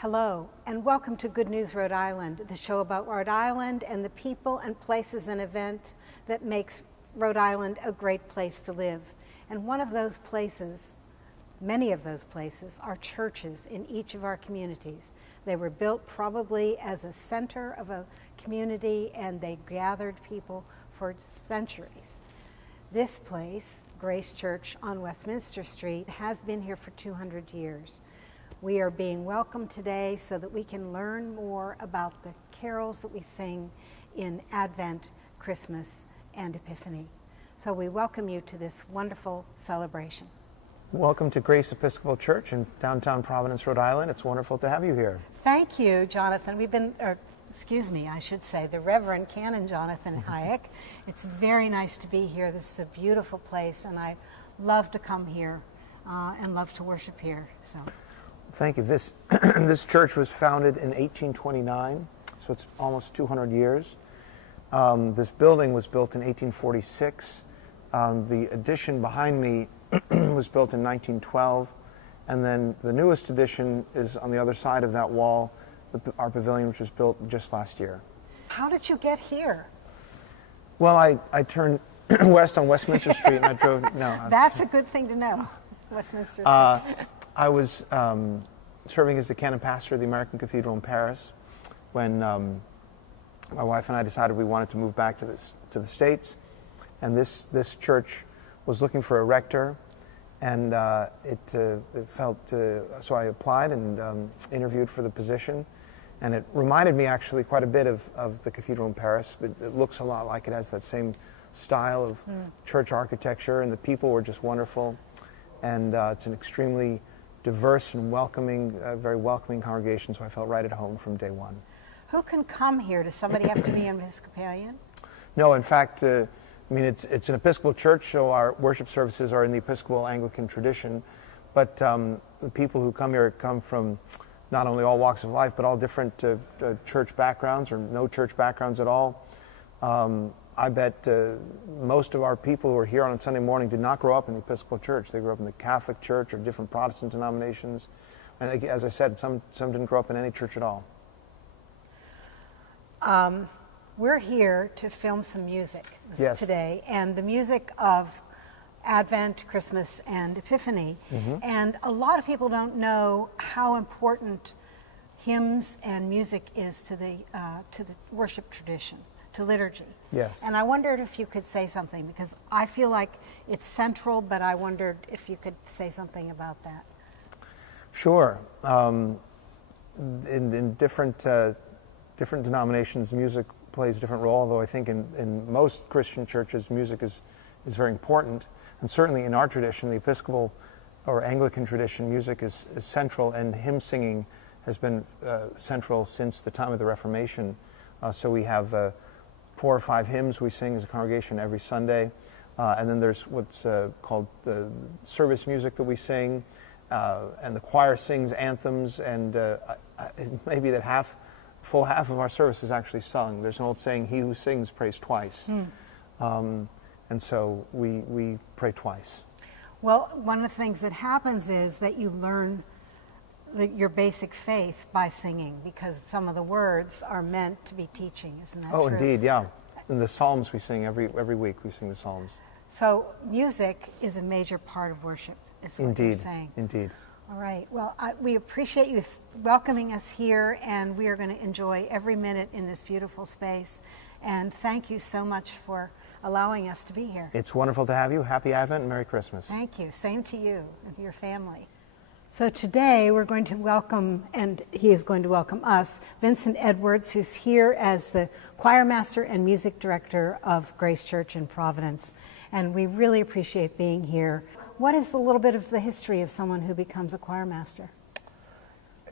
Hello, and welcome to Good News Rhode Island, the show about Rhode Island and the people and places and events that makes Rhode Island a great place to live. And one of those places, many of those places, are churches in each of our communities. They were built probably as a center of a community, and they gathered people for centuries. This place, Grace Church on Westminster Street, has been here for 200 years. We are being welcomed today so that we can learn more about the carols that we sing in Advent, Christmas, and Epiphany. So we welcome you to this wonderful celebration. Welcome to Grace Episcopal Church in downtown Providence, Rhode Island. It's wonderful to have you here. Thank you, Jonathan. I should say, the Reverend Canon Jonathan Huyck. It's very nice to be here. This is a beautiful place, and I love to come here and love to worship here. So. Thank you. This church was founded in 1829, so it's almost 200 years. This building was built in 1846. The addition behind me was built in 1912, and then the newest addition is on the other side of that wall, our pavilion, which was built just last year. How did you get here? Well, I turned west on Westminster Street and I drove. That's a good thing to know, Westminster Street. I was serving as the canon pastor of the American Cathedral in Paris when my wife and I decided we wanted to move back to the States, and this church was looking for a rector, and it felt so I applied and interviewed for the position, and it reminded me actually quite a bit of the cathedral in Paris. It looks a lot like it, has that same style of church architecture, and the people were just wonderful, and it's an extremely diverse and welcoming, very welcoming congregation, so I felt right at home from day one. Who can come here? Does somebody have to be an Episcopalian? No, in fact, it's an Episcopal church, so our worship services are in the Episcopal Anglican tradition, but the people who come here come from not only all walks of life, but all different church backgrounds or no church backgrounds at all. I bet most of our people who are here on Sunday morning did not grow up in the Episcopal Church. They grew up in the Catholic Church or different Protestant denominations. And as I said, some didn't grow up in any church at all. We're here to film some music today, and the music of Advent, Christmas, and Epiphany. Mm-hmm. And a lot of people don't know how important hymns and music is to the worship tradition, to liturgy. Yes. And I wondered if you could say something, because I feel like it's central, but I wondered if you could say something about that. Sure. In different denominations, music plays a different role, although I think in most Christian churches, music is very important. And certainly in our tradition, the Episcopal or Anglican tradition, music is central, and hymn singing has been central since the time of the Reformation. So we have 4 or 5 hymns we sing as a congregation every Sunday. And then there's what's called the service music that we sing. And the choir sings anthems, and maybe that full half of our service is actually sung. There's an old saying, he who sings prays twice. And so we pray twice. Well, one of the things that happens is that you learn your basic faith by singing, because some of the words are meant to be teaching, isn't that true? Oh, indeed, yeah. In the Psalms we sing every week, we sing the Psalms. So music is a major part of worship, is what you're saying. Indeed. All right. Well, we appreciate you welcoming us here, and we are going to enjoy every minute in this beautiful space. And thank you so much for allowing us to be here. It's wonderful to have you. Happy Advent and Merry Christmas. Thank you. Same to you and to your family. So today we're going to welcome, and he is going to welcome us, Vincent Edwards, who's here as the choir master and music director of Grace Church in Providence. And we really appreciate being here. What is a little bit of the history of someone who becomes a choir master?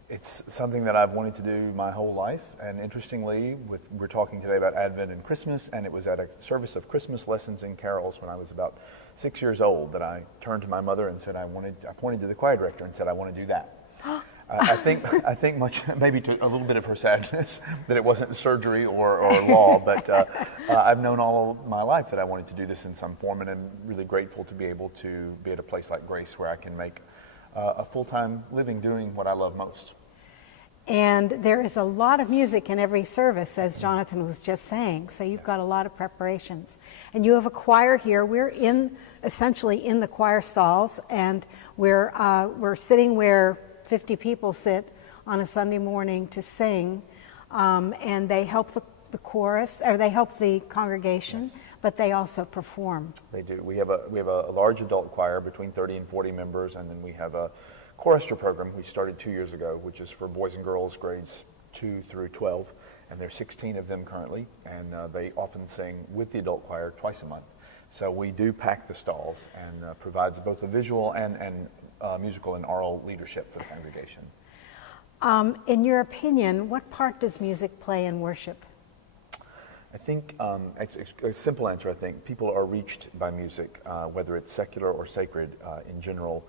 It's something that I've wanted to do my whole life, and interestingly, we're talking today about Advent and Christmas, and it was at a service of Christmas lessons and carols when I was about 6 years old that I turned to my mother and said I pointed to the choir director and said I want to do that. I think much, maybe to a little bit of her sadness, that it wasn't surgery or law, but I've known all my life that I wanted to do this in some form, and I'm really grateful to be able to be at a place like Grace where I can make a full-time living doing what I love most. And there is a lot of music in every service, as Jonathan was just saying. So you've got a lot of preparations. And you have a choir here. We're essentially in the choir stalls, and we're sitting where 50 people sit on a Sunday morning to sing. And they help the chorus, or they help the congregation, yes, but they also perform. They do. We have a large adult choir between 30 and 40 members, and then we have a chorister program we started 2 years ago, which is for boys and girls grades 2 through 12, and there's 16 of them currently, and they often sing with the adult choir twice a month. So we do pack the stalls, and provides both a visual and musical and oral leadership for the congregation. In your opinion, what part does music play in worship? I think it's a simple answer. I think people are reached by music, whether it's secular or sacred. In general,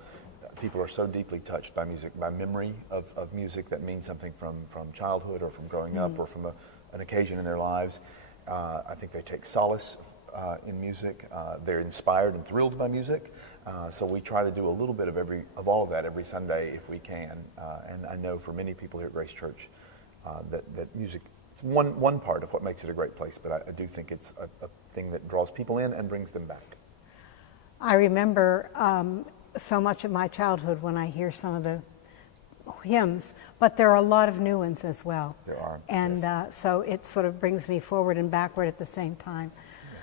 people are so deeply touched by music, by memory of music that means something from childhood or from growing up or from an occasion in their lives. I think they take solace in music. They're inspired and thrilled by music. So we try to do a little bit of all of that every Sunday if we can. And I know for many people here at Grace Church that music is one part of what makes it a great place, but I do think it's a thing that draws people in and brings them back. I remember so much of my childhood when I hear some of the hymns, but there are a lot of new ones as well. There are. And yes. So it sort of brings me forward and backward at the same time. Yes.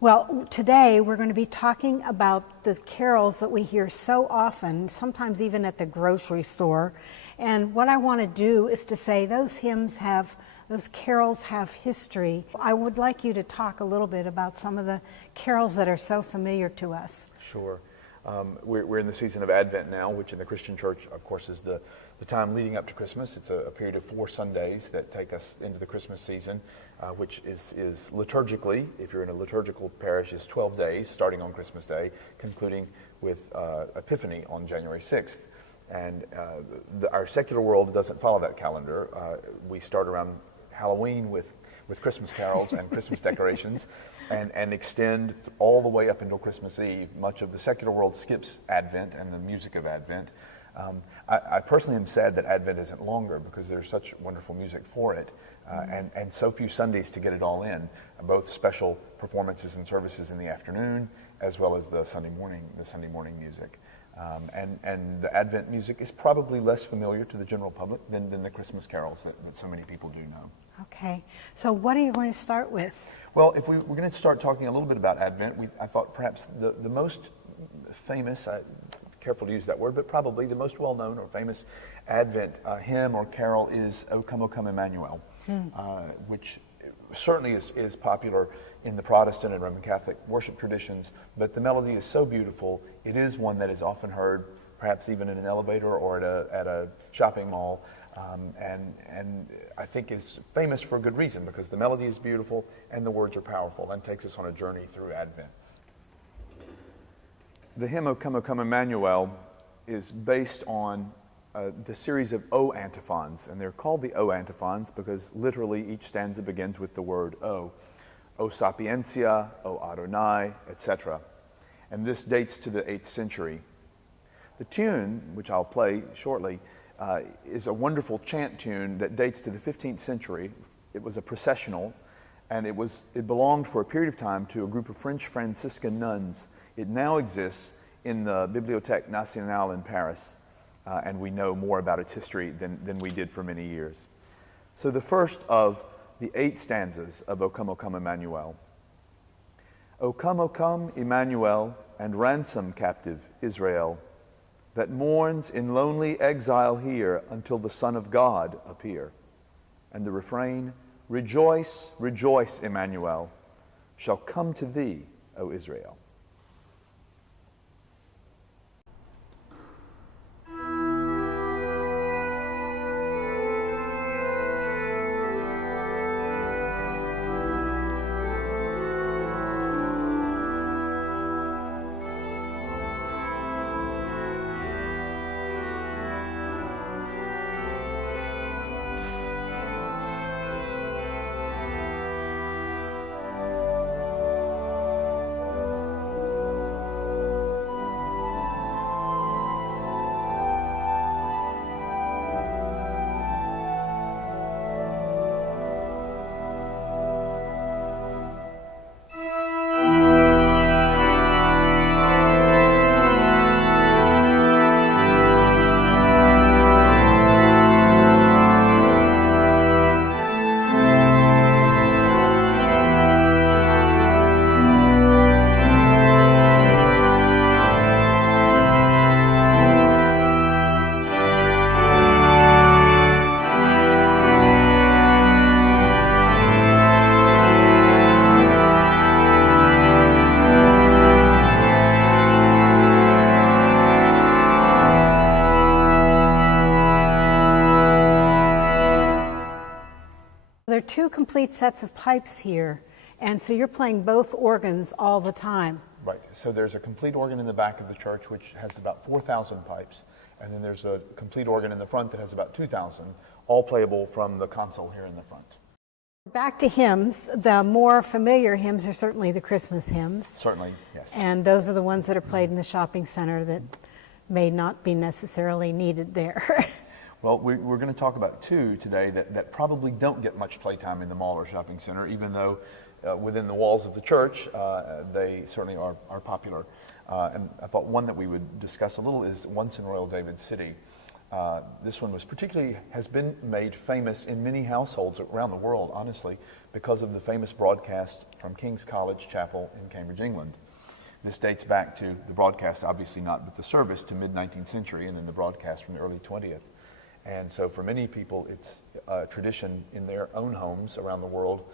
Well, today we're going to be talking about the carols that we hear so often, sometimes even at the grocery store. And what I want to do is to say those carols have history. I would like you to talk a little bit about some of the carols that are so familiar to us. Sure. We're in the season of Advent now, which in the Christian church, of course, is the time leading up to Christmas. It's a period of 4 Sundays that take us into the Christmas season, which is liturgically, if you're in a liturgical parish, is 12 days, starting on Christmas Day, concluding with Epiphany on January 6th. And our secular world doesn't follow that calendar. We start around Halloween with Christmas carols and Christmas decorations and extend all the way up until Christmas Eve. Much of the secular world skips Advent and the music of Advent. I personally am sad that Advent isn't longer because there's such wonderful music for it and so few Sundays to get it all in, both special performances and services in the afternoon as well as the Sunday morning music. And the Advent music is probably less familiar to the general public than the Christmas carols that so many people do know. Okay, so what are you going to start with? Well, if we're going to start talking a little bit about Advent, I thought perhaps the most famous, careful to use that word, but probably the most well-known or famous Advent hymn or carol is O Come, Emmanuel, which certainly is popular in the Protestant and Roman Catholic worship traditions, but the melody is so beautiful. It is one that is often heard, perhaps even in an elevator or at a shopping mall, and I think is famous for a good reason because the melody is beautiful and the words are powerful and takes us on a journey through Advent. The hymn O Come, Emmanuel is based on the series of O antiphons, and they're called the O antiphons because literally each stanza begins with the word O. O Sapiencia, O Adonai, etc. And this dates to the 8th century. The tune, which I'll play shortly, is a wonderful chant tune that dates to the 15th century. It was a processional, and it belonged for a period of time to a group of French Franciscan nuns. It now exists in the Bibliothèque Nationale in Paris, and we know more about its history than we did for many years. So the first of the 8 stanzas of O Come, Emmanuel. O come, Emmanuel, and ransom captive Israel, that mourns in lonely exile here until the Son of God appear. And the refrain, Rejoice, rejoice, Emmanuel, shall come to thee, O Israel. two complete sets of pipes here, and so you're playing both organs all the time. Right. So there's a complete organ in the back of the church, which has about 4,000 pipes. And then there's a complete organ in the front that has about 2,000, all playable from the console here in the front. Back to hymns. The more familiar hymns are certainly the Christmas hymns. Certainly, yes. And those are the ones that are played in the shopping center that may not be necessarily needed there. Well, we're going to talk about two today that probably don't get much playtime in the mall or shopping center, even though within the walls of the church, they certainly are popular. And I thought one that we would discuss a little is Once in Royal David City. This one has been made famous in many households around the world, honestly, because of the famous broadcast from King's College Chapel in Cambridge, England. This dates back to the broadcast, obviously not, but the service to mid-19th century, and then the broadcast from the early 20th. And so for many people, it's a tradition in their own homes around the world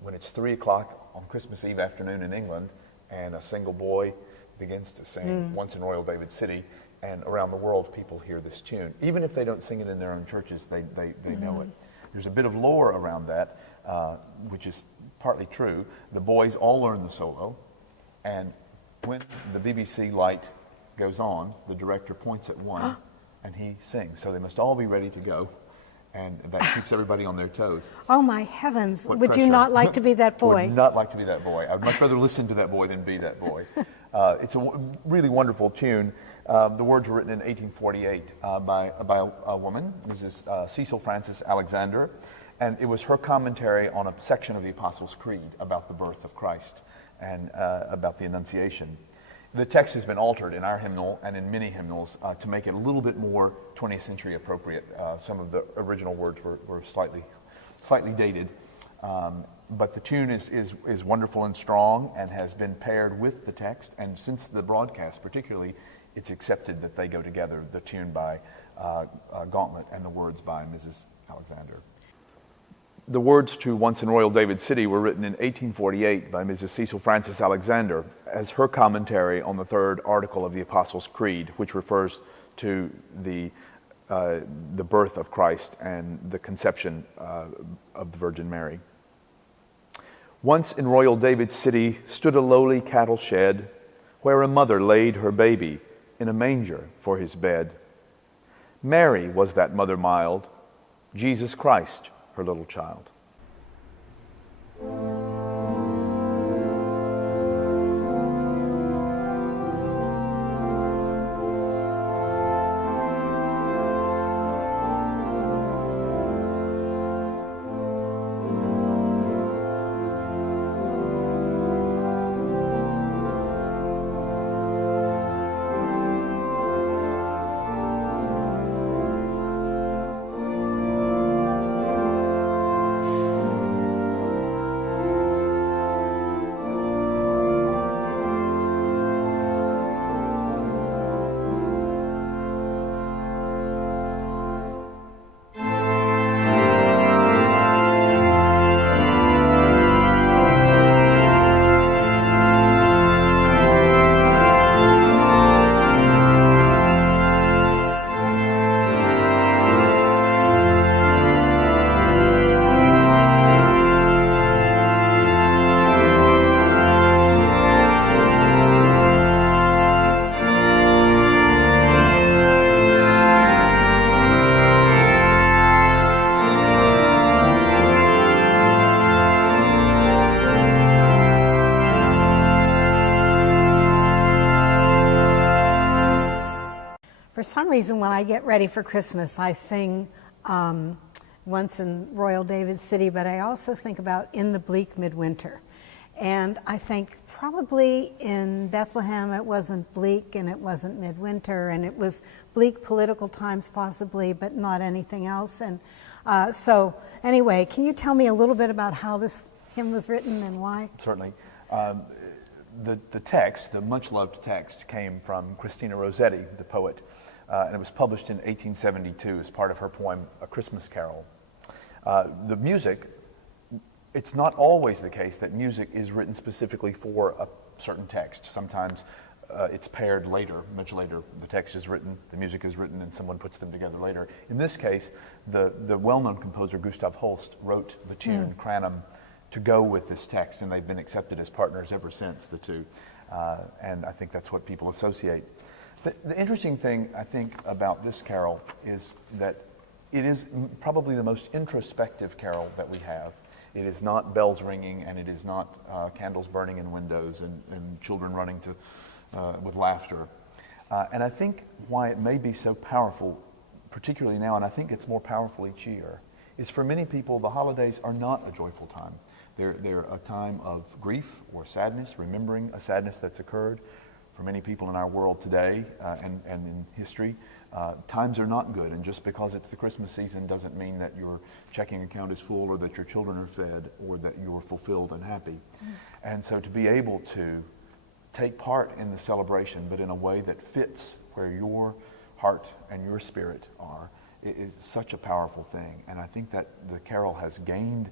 when it's 3 o'clock on Christmas Eve afternoon in England and a single boy begins to sing Once in Royal David City, and around the world people hear this tune. Even if they don't sing it in their own churches, they know it. There's a bit of lore around that, which is partly true. The boys all learn the solo, and when the BBC light goes on, the director points at one and he sings. So they must all be ready to go, and that keeps everybody on their toes. Oh my heavens, What would pressure. you not like to be that boy? Would not like to be that boy. I would much rather listen to that boy than be that boy. It's a really wonderful tune. The words were written in 1848 by a woman, Mrs. Cecil Frances Alexander, and it was her commentary on a section of the Apostles' Creed about the birth of Christ and about the Annunciation. The text has been altered in our hymnal and in many hymnals to make it a little bit more 20th century appropriate. Some of the original words were slightly dated. But the tune is wonderful and strong and has been paired with the text. And since the broadcast particularly, it's accepted that they go together, the tune by Gauntlet and the words by Mrs. Alexander. The words to Once in Royal David City were written in 1848 by Mrs. Cecil Frances Alexander as her commentary on the third article of the Apostles' Creed, which refers to the birth of Christ and the conception of the Virgin Mary. Once in Royal David City stood a lowly cattle shed, where a mother laid her baby in a manger for his bed. Mary was that mother mild, Jesus Christ her little child. For some reason, when I get ready for Christmas, I sing Once in Royal David City, but I also think about In the Bleak Midwinter. And I think probably in Bethlehem it wasn't bleak and it wasn't midwinter, and it was bleak political times possibly, but not anything else. And so anyway, can you tell me a little bit about how this hymn was written and why? Certainly. The text, the much-loved text, came from Christina Rossetti, the poet, and it was published in 1872 as part of her poem, A Christmas Carol. The music, it's not always the case that music is written specifically for a certain text. Sometimes it's paired later, much later. The text is written, the music is written, and someone puts them together later. In this case, the well-known composer Gustav Holst wrote the tune Cranham to go with this text, and they've been accepted as partners ever since, the two. And I think that's what people associate. The interesting thing, I think, about this carol is that it is probably the most introspective carol that we have. It is not bells ringing, and it is not candles burning in windows and children running with laughter. And I think why it may be so powerful, particularly now, and I think it's more powerful each year, is for many people the holidays are not a joyful time. They're a time of grief or sadness, remembering a sadness that's occurred. For many people in our world today and in history, times are not good, and just because it's the Christmas season doesn't mean that your checking account is full or that your children are fed or that you're fulfilled and happy. And so to be able to take part in the celebration, but in a way that fits where your heart and your spirit are, is such a powerful thing. And I think that the carol has gained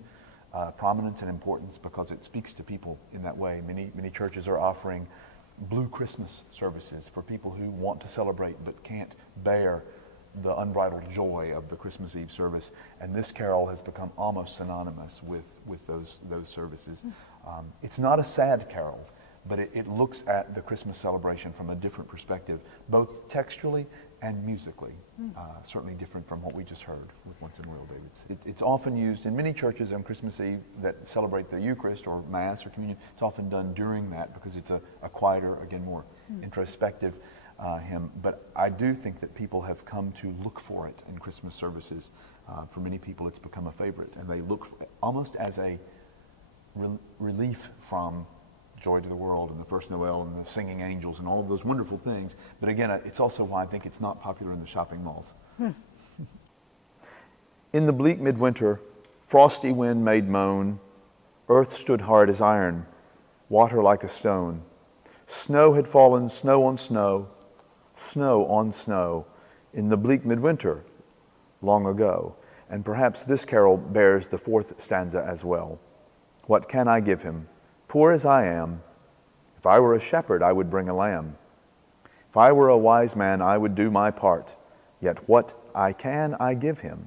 prominence and importance because it speaks to people in that way. Many churches are offering Blue Christmas services for people who want to celebrate but can't bear the unbridled joy of the Christmas Eve service. And this carol has become almost synonymous with those services. It's not a sad carol, but it looks at the Christmas celebration from a different perspective, both textually and musically. Certainly different from what we just heard with Once in Royal David. It's often used in many churches on Christmas Eve that celebrate the Eucharist or Mass or Communion. It's often done during that because it's a quieter, again, more introspective hymn. But I do think that people have come to look for it in Christmas services. For many people, it's become a favorite, and they look almost as a relief from Joy to the World and the First Noel and the Singing Angels and all of those wonderful things. But again, it's also why I think it's not popular in the shopping malls. In the bleak midwinter, frosty wind made moan, earth stood hard as iron, water like a stone. Snow had fallen, snow on snow, snow on snow, in the bleak midwinter, long ago. And perhaps this carol bears the fourth stanza as well. What can I give him? Poor as I am, if I were a shepherd, I would bring a lamb. If I were a wise man, I would do my part. Yet what I can, I give him.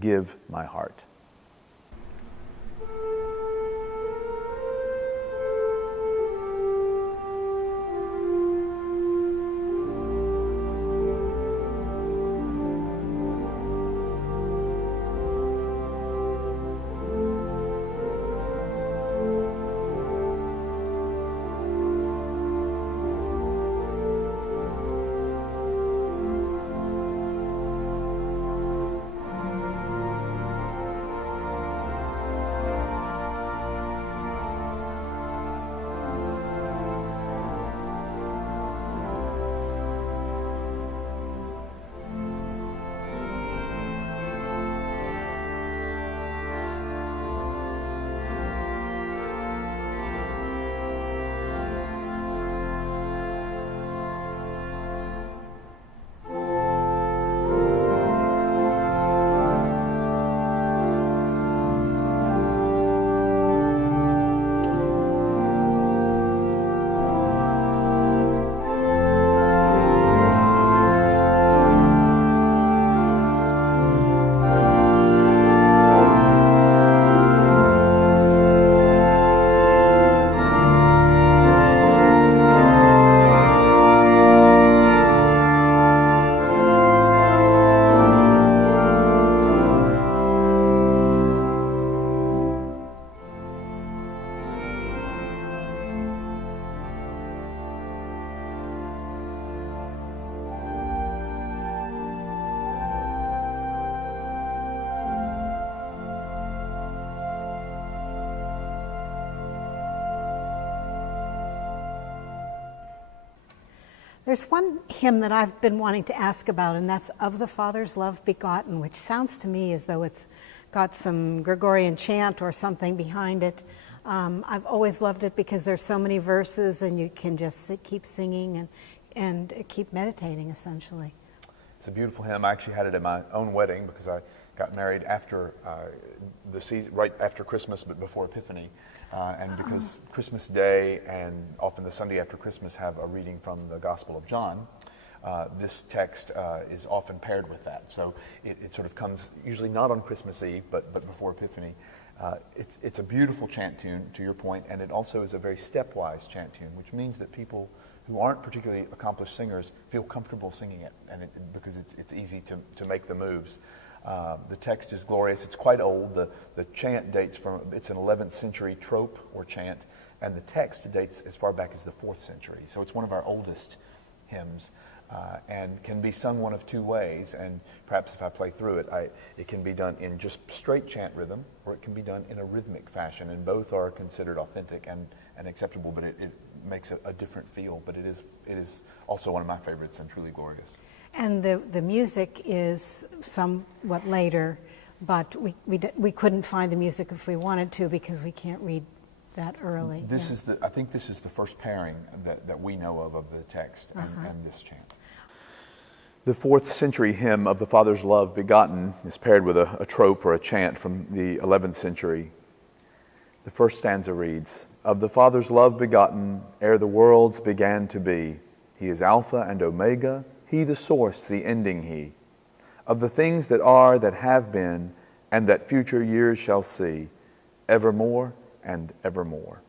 Give my heart. There's one hymn that I've been wanting to ask about, and that's Of the Father's Love Begotten, which sounds to me as though it's got some Gregorian chant or something behind it. I've always loved it because there's so many verses and you can just keep singing and keep meditating, essentially. It's a beautiful hymn. I actually had it at my own wedding because I got married after the season, right after Christmas, but before Epiphany. And because Christmas Day and often the Sunday after Christmas have a reading from the Gospel of John, this text is often paired with that. So it sort of comes usually not on Christmas Eve, but before Epiphany. It's a beautiful chant tune, to your point, and it also is a very stepwise chant tune, which means that people who aren't particularly accomplished singers feel comfortable singing it, and because it's easy to make the moves. The text is glorious. It's quite old. The chant dates from, it's an 11th century trope or chant, and the text dates as far back as the 4th century. So it's one of our oldest hymns, and can be sung one of two ways. And perhaps if I play through it, it can be done in just straight chant rhythm, or it can be done in a rhythmic fashion, and both are considered authentic and acceptable, but it makes a different feel. But it is also one of my favorites and truly glorious. And the music is somewhat later, but we couldn't find the music if we wanted to because we can't read that early. I think this is the first pairing that we know of the text and this chant. The 4th century hymn of the Father's love begotten is paired with a trope or a chant from the 11th century. The first stanza reads, "Of the Father's love begotten, ere the worlds began to be, He is Alpha and Omega, He the source, the ending He. Of the things that are, that have been, and that future years shall see, evermore and evermore."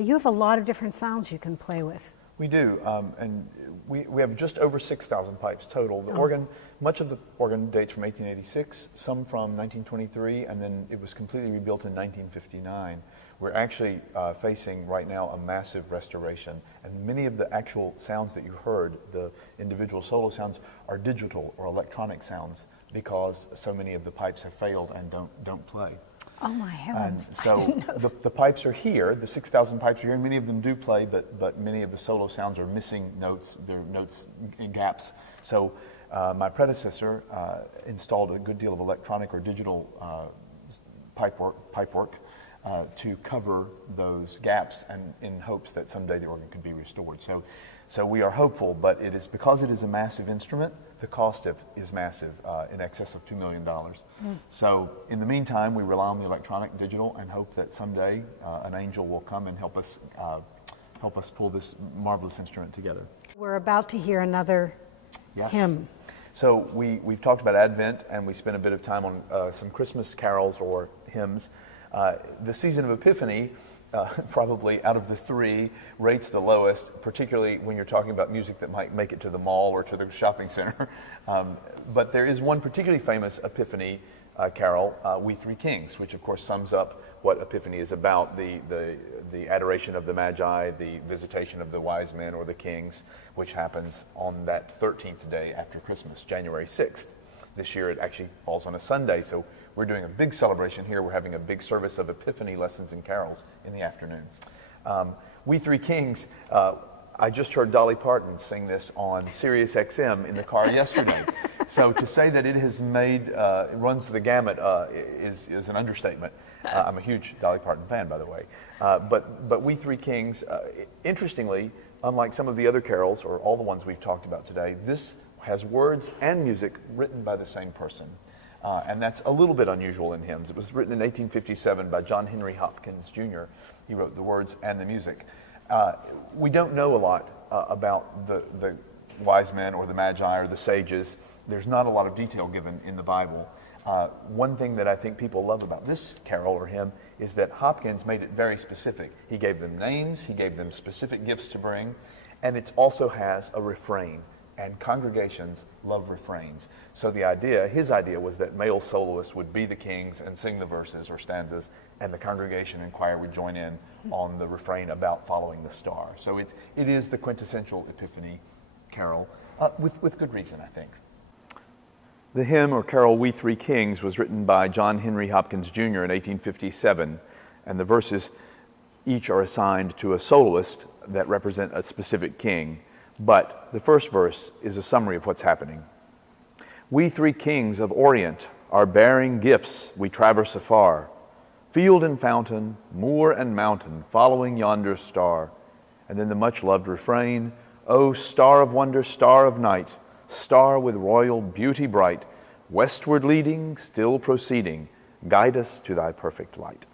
You have a lot of different sounds you can play with. We do, and we have just over 6,000 pipes total. The organ, much of the organ dates from 1886, some from 1923, and then it was completely rebuilt in 1959. We're actually facing right now a massive restoration, and many of the actual sounds that you heard, the individual solo sounds, are digital or electronic sounds because so many of the pipes have failed and don't play. Oh my heavens! And so the pipes are here. The 6,000 pipes are here. Many of them do play, but many of the solo sounds are missing notes. There are notes in gaps. So my predecessor installed a good deal of electronic or digital pipework to cover those gaps, and in hopes that someday the organ could be restored. So we are hopeful, but it is because it is a massive instrument. The cost is massive, in excess of $2 million. So in the meantime, we rely on the electronic, digital, and hope that someday an angel will come and help us pull this marvelous instrument together. We're about to hear another hymn. So we've talked about Advent, and we spent a bit of time on some Christmas carols or hymns. The season of Epiphany, probably out of the three, rates the lowest, particularly when you're talking about music that might make it to the mall or to the shopping center. But there is one particularly famous Epiphany carol, We Three Kings, which of course sums up what Epiphany is about, the adoration of the Magi, the visitation of the wise men or the kings, which happens on that 13th day after Christmas, January 6th. This year it actually falls on a Sunday, so we're doing a big celebration here. We're having a big service of Epiphany lessons and carols in the afternoon. We Three Kings, I just heard Dolly Parton sing this on Sirius XM in the car yesterday. So to say that it has made, it runs the gamut is an understatement. I'm a huge Dolly Parton fan, by the way. But We Three Kings, interestingly, unlike some of the other carols, or all the ones we've talked about today, this has words and music written by the same person. And that's a little bit unusual in hymns. It was written in 1857 by John Henry Hopkins, Jr. He wrote the words and the music. We don't know a lot about the wise men or the magi or the sages. There's not a lot of detail given in the Bible. One thing that I think people love about this carol or hymn is that Hopkins made it very specific. He gave them names, he gave them specific gifts to bring, and it also has a refrain. And congregations love refrains. So his idea was that male soloists would be the kings and sing the verses or stanzas, and the congregation and choir would join in on the refrain about following the star. So it is the quintessential Epiphany carol, with good reason, I think. The hymn or carol We Three Kings was written by John Henry Hopkins Jr. in 1857, and the verses each are assigned to a soloist that represent a specific king. But the first verse is a summary of what's happening. We three kings of Orient are bearing gifts we traverse afar, field and fountain, moor and mountain, following yonder star. And then the much-loved refrain, O star of wonder, star of night, star with royal beauty bright, westward leading, still proceeding, guide us to thy perfect light.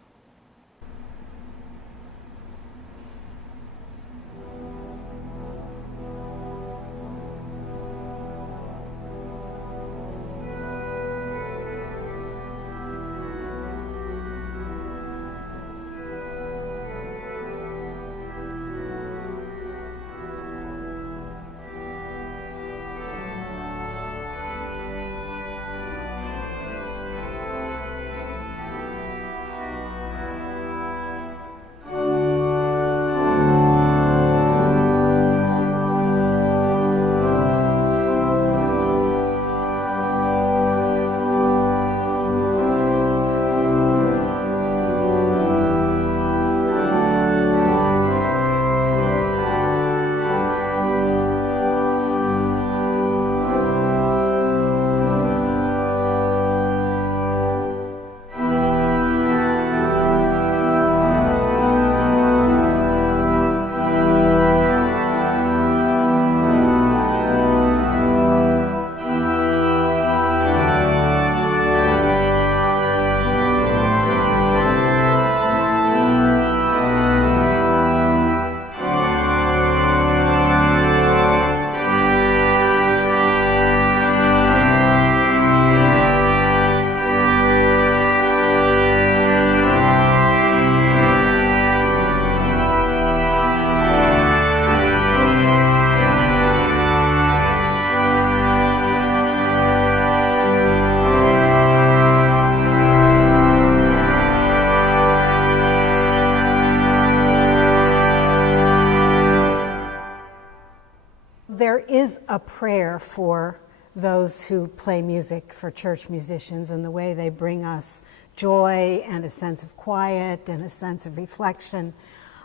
There is a prayer for those who play music, for church musicians, and the way they bring us joy and a sense of quiet and a sense of reflection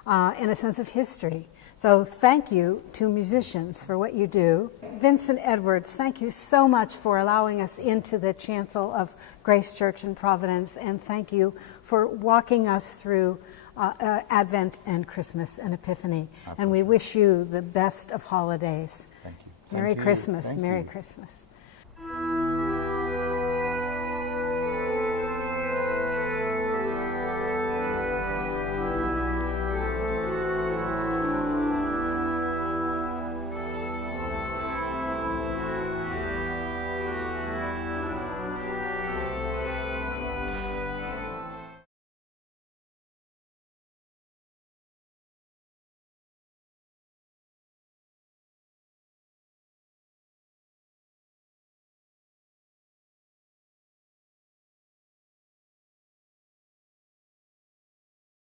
and a sense of history. So thank you to musicians for what you do. Vincent Edwards, thank you so much for allowing us into the chancel of Grace Church in Providence, and thank you for walking us through Advent and Christmas and Epiphany. And we wish you the best of holidays. Thank you. Merry Christmas. Merry Christmas.